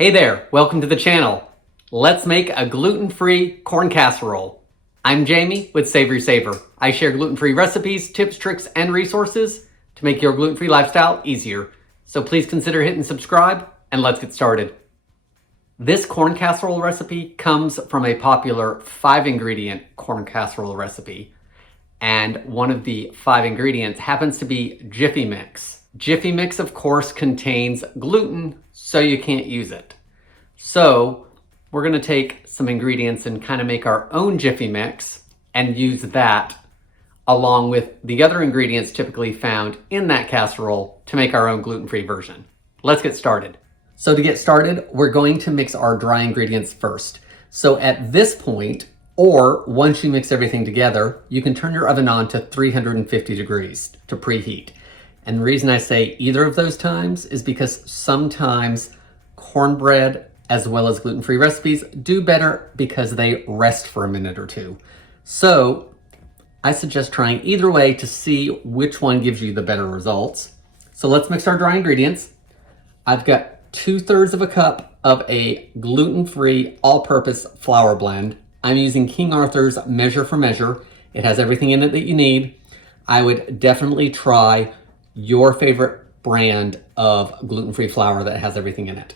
Hey there, welcome to the channel. Let's make a gluten-free corn casserole. I'm Jamie with Savorysaver. I share gluten-free recipes, tips, tricks, and resources to make your gluten-free lifestyle easier. So please consider hitting subscribe and let's get started. This corn casserole recipe comes from a popular 5-ingredient corn casserole recipe. And one of the 5 ingredients happens to be Jiffy Mix. Jiffy Mix, of course, contains gluten, so you can't use it. So we're gonna take some ingredients and kind of make our own Jiffy Mix and use that along with the other ingredients typically found in that casserole to make our own gluten-free version. Let's get started. So to get started, we're going to mix our dry ingredients first. So at this point, or once you mix everything together, you can turn your oven on to 350 degrees to preheat. And the reason I say either of those times is because sometimes cornbread as well as gluten-free recipes do better because they rest for a minute or two. So I suggest trying either way to see which one gives you the better results. So let's mix our dry ingredients. I've got 2/3 of a cup of a gluten-free all-purpose flour blend. I'm using King Arthur's Measure for Measure. It has everything in it that you need. I would definitely try your favorite brand of gluten-free flour that has everything in it.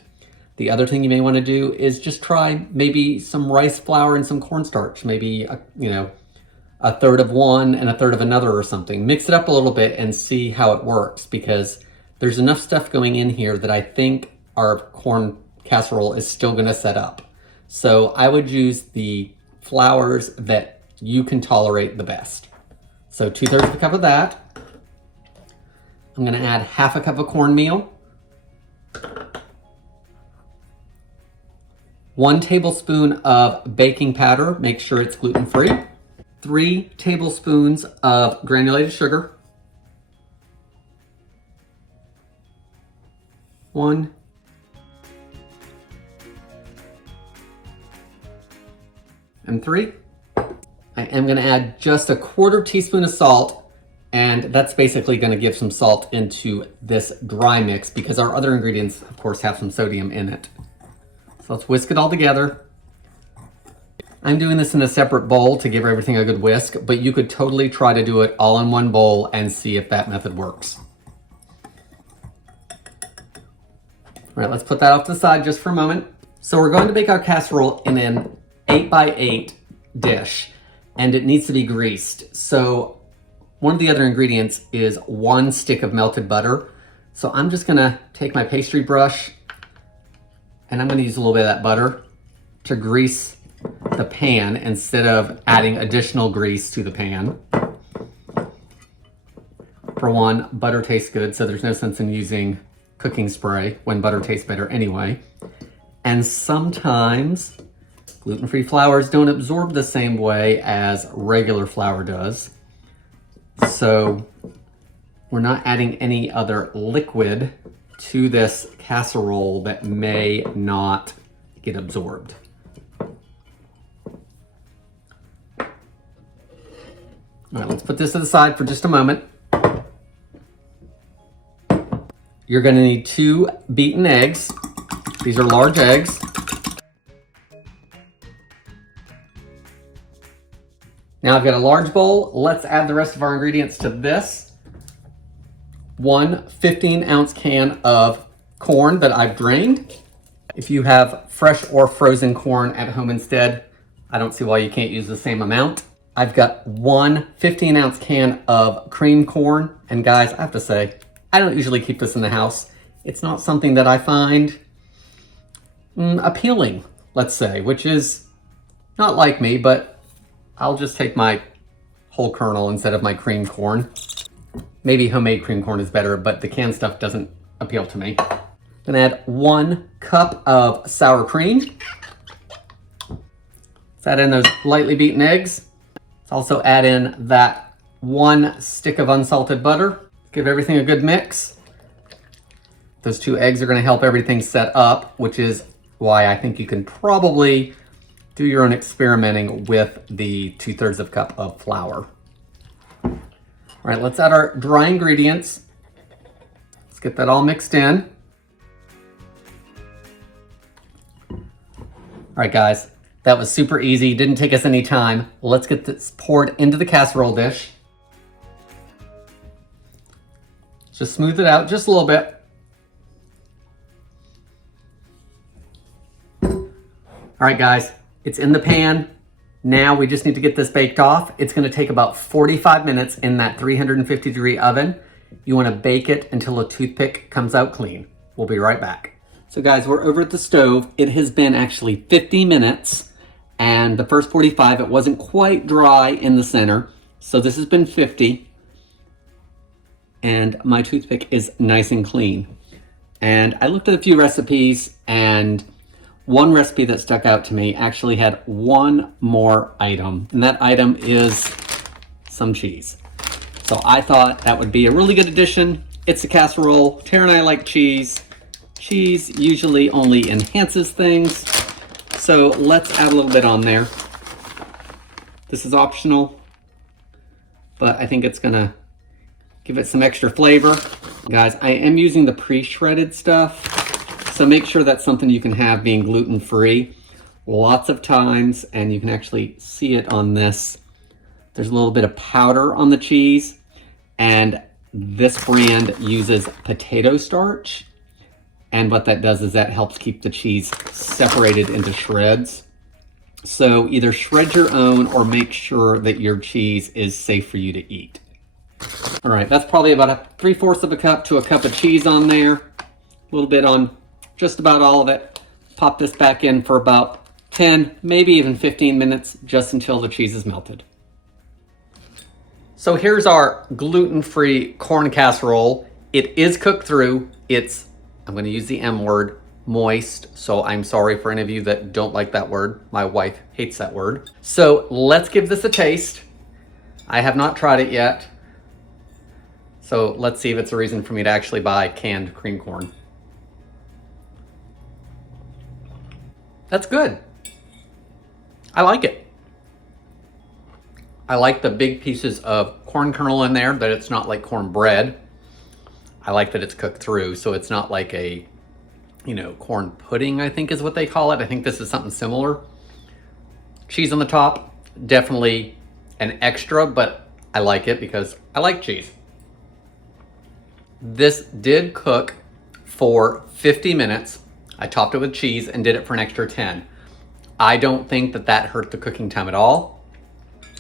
The other thing you may want to do is just try maybe some rice flour and some cornstarch, maybe a third of one and a third of another or something. Mix it up a little bit and see how it works, because there's enough stuff going in here that I think our corn casserole is still going to set up. So I would use the flours that you can tolerate the best. So 2/3 of a cup of that. I'm going to add 1/2 cup of cornmeal, 1 tablespoon of baking powder, make sure it's gluten-free, 3 tablespoons of granulated sugar, 1, and 3. I am going to add just a 1/4 teaspoon of salt, and that's basically going to give some salt into this dry mix because our other ingredients, of course, have some sodium in it. So let's whisk it all together. I'm doing this in a separate bowl to give everything a good whisk, but you could totally try to do it all in one bowl and see if that method works. All right, let's put that off to the side just for a moment. So we're going to bake our casserole in an 8x8 dish, and it needs to be greased. So one of the other ingredients is 1 stick of melted butter. So I'm just gonna take my pastry brush and I'm gonna use a little bit of that butter to grease the pan instead of adding additional grease to the pan. For one, butter tastes good, so there's no sense in using cooking spray when butter tastes better anyway. And sometimes gluten-free flours don't absorb the same way as regular flour does. So we're not adding any other liquid to this casserole that may not get absorbed. All right, let's put this to the side for just a moment. You're going to need 2 beaten eggs. These are large eggs. Now I've got a large bowl. Let's add the rest of our ingredients to this. 1 15-ounce can of corn that I've drained. If you have fresh or frozen corn at home instead, I don't see why you can't use the same amount. I've got 1 15-ounce can of cream corn. And guys, I have to say, I don't usually keep this in the house. It's not something that I find appealing, let's say, which is not like me, but I'll just take my whole kernel instead of my cream corn. Maybe homemade cream corn is better, but the canned stuff doesn't appeal to me. I'm gonna add 1 cup of sour cream. Let's add in those lightly beaten eggs. Let's also add in that 1 stick of unsalted butter. Give everything a good mix. Those 2 eggs are gonna help everything set up, which is why I think you can probably do your own experimenting with the 2/3 of a cup of flour. All right, let's add our dry ingredients. Let's get that all mixed in. All right, guys, that was super easy. Didn't take us any time. Let's get this poured into the casserole dish. Just smooth it out just a little bit. All right, guys, it's in the pan. Now we just need to get this baked off. It's gonna take about 45 minutes in that 350-degree oven. You wanna bake it until a toothpick comes out clean. We'll be right back. So guys, we're over at the stove. It has been actually 50 minutes, and the first 45, it wasn't quite dry in the center. So this has been 50, and my toothpick is nice and clean. And I looked at a few recipes, and one recipe that stuck out to me actually had one more item, and that item is some cheese. So I thought that would be a really good addition. It's a casserole. Tara and I like cheese. Cheese usually only enhances things, so let's add a little bit on there. This is optional, but I think it's gonna give it some extra flavor. Guys, I am using the pre-shredded stuff, so make sure that's something you can have being gluten-free. Lots of times, and you can actually see it on this, there's a little bit of powder on the cheese, and this brand uses potato starch. And what that does is that helps keep the cheese separated into shreds. So either shred your own or make sure that your cheese is safe for you to eat. All right, that's probably about 3/4 of a cup to a cup of cheese on there. A little bit on just about all of it. Pop this back in for about 10, maybe even 15 minutes, just until the cheese is melted. So here's our gluten-free corn casserole. It is cooked through. It's, I'm going to use the M word, moist. So I'm sorry for any of you that don't like that word. My wife hates that word. So let's give this a taste. I have not tried it yet. So let's see if it's a reason for me to actually buy canned cream corn. That's good. I like it. I like the big pieces of corn kernel in there, that it's not like cornbread. I like that it's cooked through, so it's not like a, corn pudding, I think is what they call it. I think this is something similar. Cheese on the top, definitely an extra, but I like it because I like cheese. This did cook for 50 minutes. I topped it with cheese and did it for an extra 10. I don't think that hurt the cooking time at all.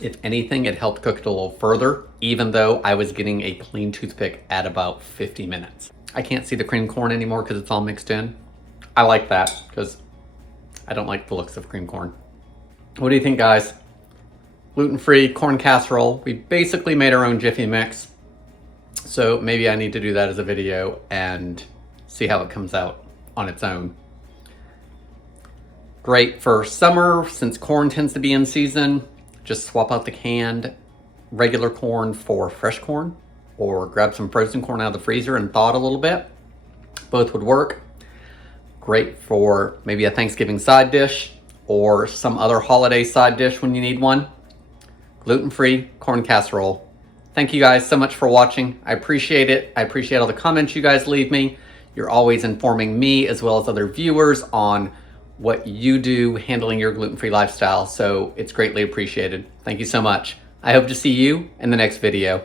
If anything, it helped cook it a little further, even though I was getting a clean toothpick at about 50 minutes. I can't see the cream corn anymore because it's all mixed in. I like that because I don't like the looks of cream corn. What do you think, guys? Gluten-free corn casserole. We basically made our own Jiffy mix. So maybe I need to do that as a video and see how it comes out on its own. Great for summer since corn tends to be in season. Just swap out the canned regular corn for fresh corn, or grab some frozen corn out of the freezer and thaw it a little bit. Both would work. Great for maybe a Thanksgiving side dish or some other holiday side dish when you need one. Gluten-free corn casserole. Thank you guys so much for watching. I appreciate it. I appreciate all the comments you guys leave me. You're always informing me as well as other viewers on what you do handling your gluten-free lifestyle, so it's greatly appreciated. Thank you so much. I hope to see you in the next video.